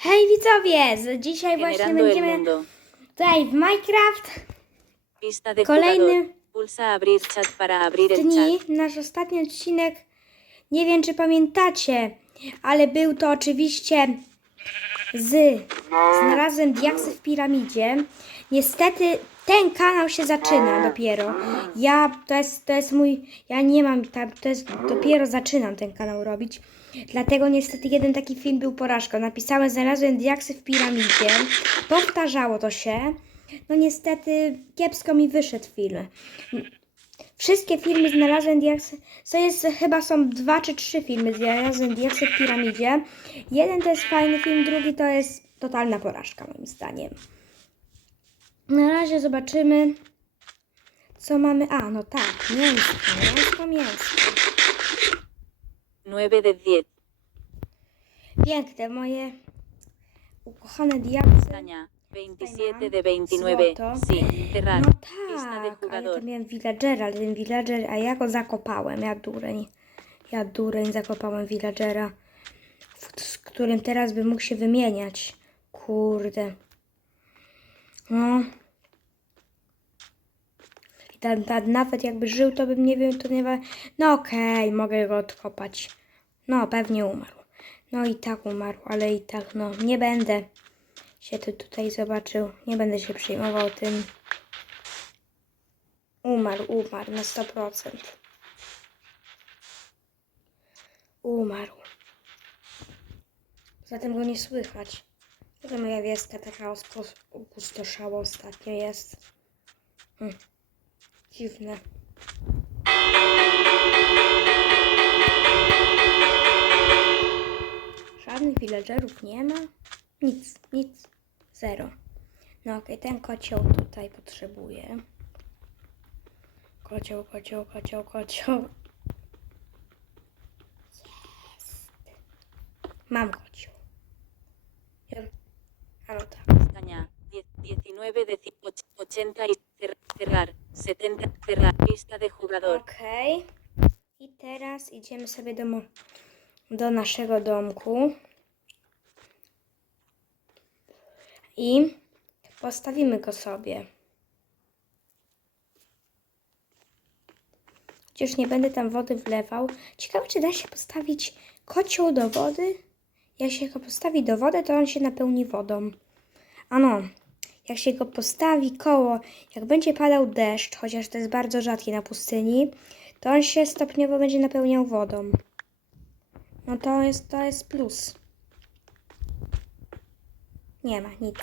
Hej widzowie! Dzisiaj właśnie Generando el będziemy mundo. tutaj w Minecraft de Kolejny jugador. Pulsa abrir chat para abrir el dni. chat. Nasz ostatni odcinek, nie wiem czy pamiętacie, ale był to oczywiście z Znalazłem diaksy w piramidzie. Niestety ten kanał się zaczyna dopiero. Ja, to jest, to jest mój, ja nie mam, tam, to jest, dopiero zaczynam ten kanał robić. Dlatego niestety jeden taki film był porażką. Napisałem, znalazłem diaksy w piramidzie. Powtarzało to się. No niestety kiepsko mi wyszedł film. Wszystkie filmy znalazłem diaksy. Co jest, chyba są dwa czy trzy filmy znalazłem diaksy w piramidzie. Jeden to jest fajny film, drugi to jest totalna porażka moim zdaniem. Na razie zobaczymy, co mamy. A, no tak, mięsko, mięsko, mięsko. 9 de 10. Piękne, moje ukochane. Pestaña. 27 de 29. Złoto. Sí. No Lista de tak, ale jugador. to miałem villagera, ale ten villager, a ja go zakopałem, ja dureń. Ja dureń zakopałem villagera, w- z którym teraz bym mógł się wymieniać. Kurde. No. I ten, ten nawet jakby żył, to bym nie wiem, to nie wa- No okej, mogę go odkopać. No, pewnie umarł. No i tak umarł, ale i tak, no, nie będę się tu tutaj zobaczył. Nie będę się przejmował tym. Umarł, umarł na 100%. Umarł. Zatem go nie słychać. To moja wioska taka opustoszała ostatnio jest. Hm. Dziwne. Żadnych villagerów nie ma. Nic, nic. Zero. No okej, ten kocioł tutaj potrzebuję. Kocioł, kocioł, kocioł, kocioł. Jest. Mam kocioł. A no tak. Pestaña. 10, 19 de 10, 80 y cer- cerrar. 70. Cerrar. Lista de jugador. Okej. I teraz idziemy sobie do, do naszego domku. I postawimy go sobie. Chociaż nie będę tam wody wlewał. Ciekawe, czy da się postawić kocioł do wody? Jak się go postawi do wody, to on się napełni wodą. Ano, jak się go postawi koło, jak będzie padał deszcz, chociaż to jest bardzo rzadkie na pustyni, to on się stopniowo będzie napełniał wodą. No to jest, to jest plus. Nie ma nic.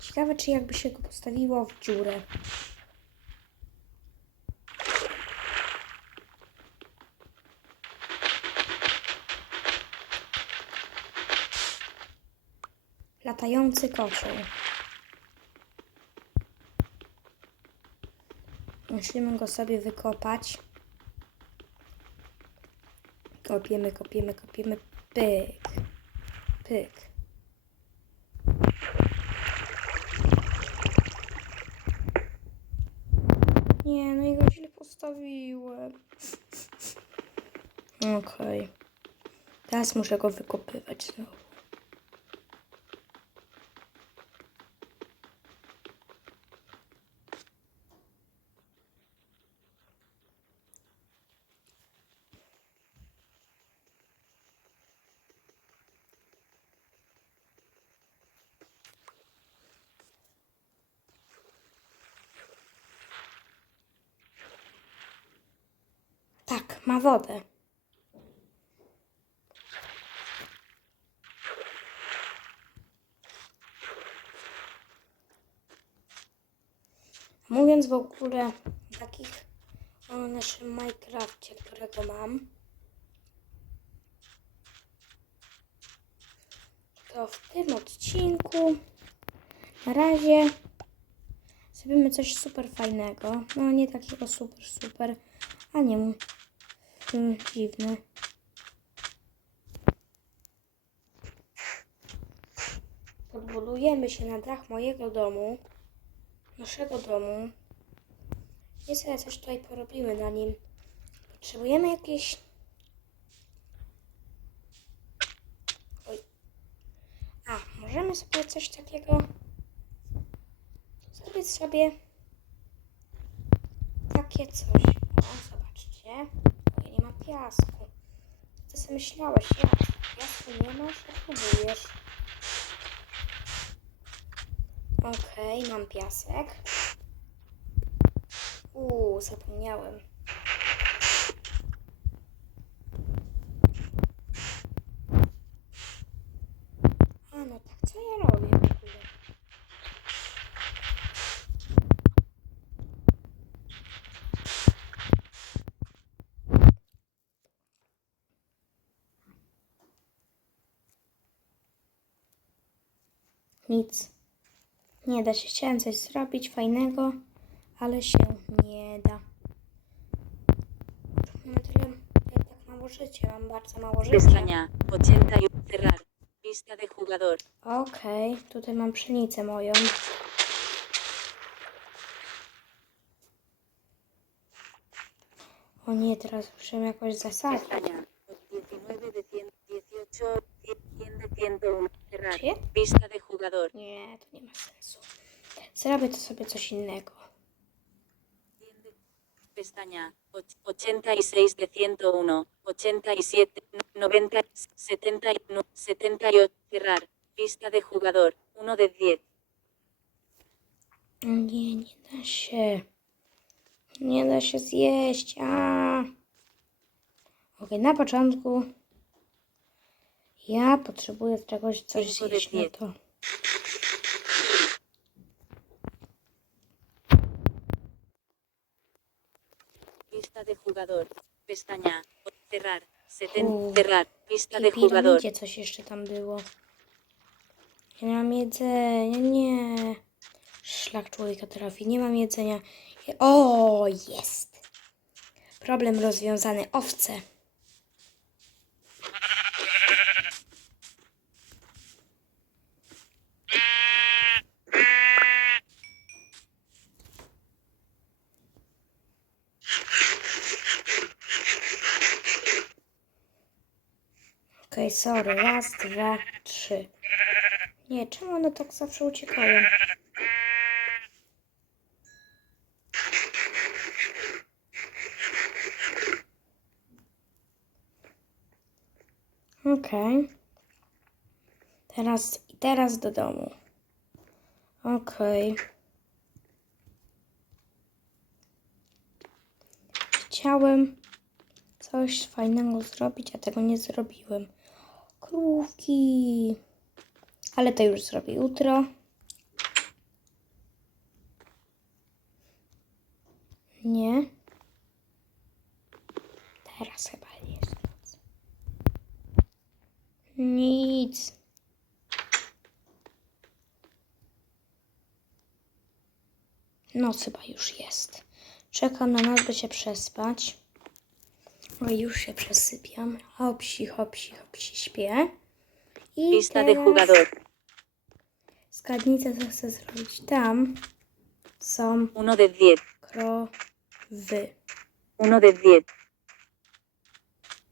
Ciekawe, czy jakby się go postawiło w dziurę. Latający kocioł. Musimy go sobie wykopać. Kopiemy, kopiemy, kopiemy. Pyk. Pyk. Nie, no i go źle postawiłem. Okej. Teraz muszę go wykopywać znowu. Tak, ma wodę. Mówiąc w ogóle o takich o naszym Minecrafcie, którego mam, to w tym odcinku na razie zrobimy coś super fajnego. No nie takiego super, super, a nie hmm, dziwny. Podbudujemy się na dach mojego domu, naszego domu. I sobie coś tutaj porobimy na nim. Potrzebujemy jakieś... Oj. Zróbmy sobie coś takiego. Zrobić sobie takie coś. O, zobaczcie. Piasku. Co sobie myślałeś? Ja, piasku nie masz? Próbujesz. Okej, mam piasek. Uuu, zapomniałem. A no tak, co ja robię w ogóle? Nic. Nie da się. Chciałem coś zrobić fajnego, ale się nie da. Mam tyle, tak mało życia, mam bardzo mało życia. Pestaña 81. Cerrar. Lista de jugador. Okej, tutaj mam pszenicę moją. O nie, teraz muszę ją jakoś zasadzić. Pestaña 19 de 100. 18. 100 de 101. Cerrar. Gdzie? Lista de jugador. Nie, to nie ma sensu. Zrobię to sobie coś innego. Pestaña och- 86 de 101. 87. 90. 70. no- 78. Cerrar. Lista de jugador. 1 de 10. O Nie, nie da się. Nie da się zjeść. A. Okej, na początku ja potrzebuję czegoś, coś zjeść. No to Lista de jugador. Pestaña. Cerrar. 70. Uf. Cerrar. Lista de tej jugador. piramidzie coś jeszcze tam było. Nie mam jedzenia, nie. Szlak człowieka trafi, nie mam jedzenia. O, jest. Problem rozwiązany. Owce. Okej, sorry. Raz, dwa, trzy. Nie, czemu one tak zawsze uciekają? Okej. Teraz, teraz do domu. Okej. Chciałem coś fajnego zrobić, a tego nie zrobiłem. Krówki. Ale to już zrobię jutro. Nie. Teraz chyba jest noc. Nic. Noc chyba już jest. Czekam na noc, by się przespać. O, już się przesypiam. Hopsi, hopsi, hopsi, śpię. I Lista de teraz jugador. Zgadnijcie, co chcę zrobić. Tam są 1 de 10. krowy. 1 de 10.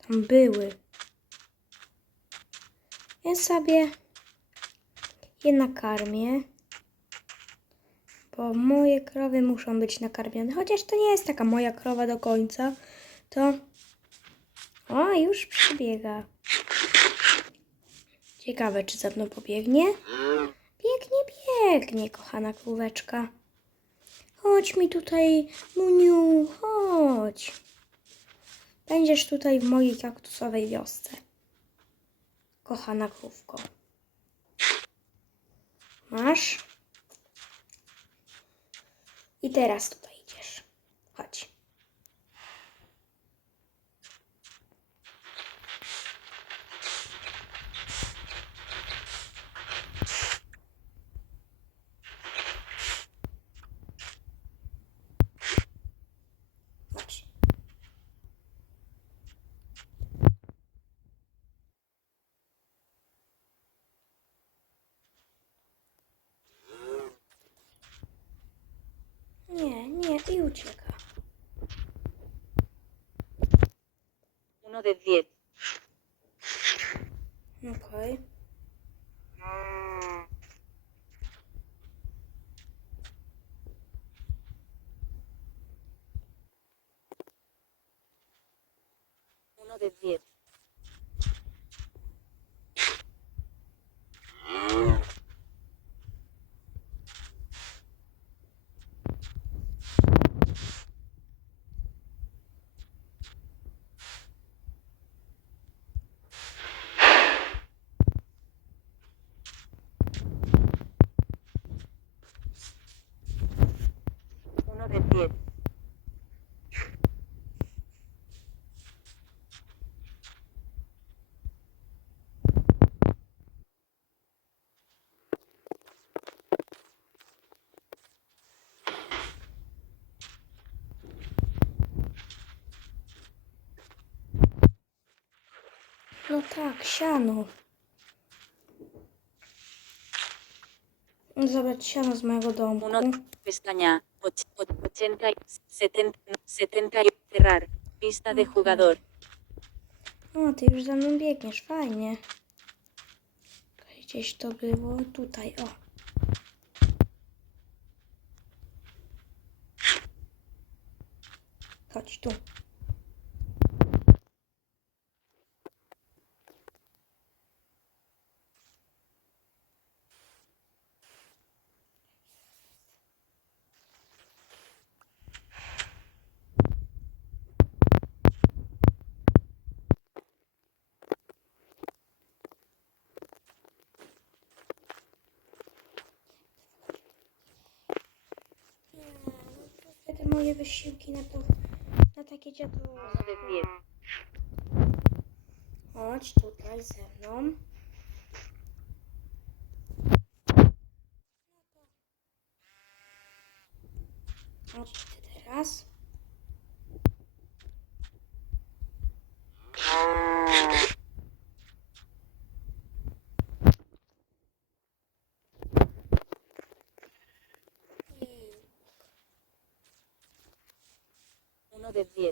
Tam były. Ja sobie je nakarmię. Bo moje krowy muszą być nakarmione. Chociaż to nie jest taka moja krowa do końca. To. O, już przybiega. Ciekawe, czy ze mną pobiegnie. Biegnie, biegnie, kochana króweczka. Chodź mi tutaj, Muniu, chodź. Będziesz tutaj w mojej kaktusowej wiosce. Kochana krówko. Masz? I teraz tutaj idziesz. Chodź. de 10. Uno de 10. No tak, siano. Zabrać siano z mojego domku. Uno, pestaña, och- och- 80, y- 70, 70, y- cerrar, vista de jugador, O, ty już za mną biegniesz, fajnie. Gdzieś to było tutaj, o. Chodź tu. Moje wysiłki na to, na takie 10, Chodź tutaj ze mną. de 10.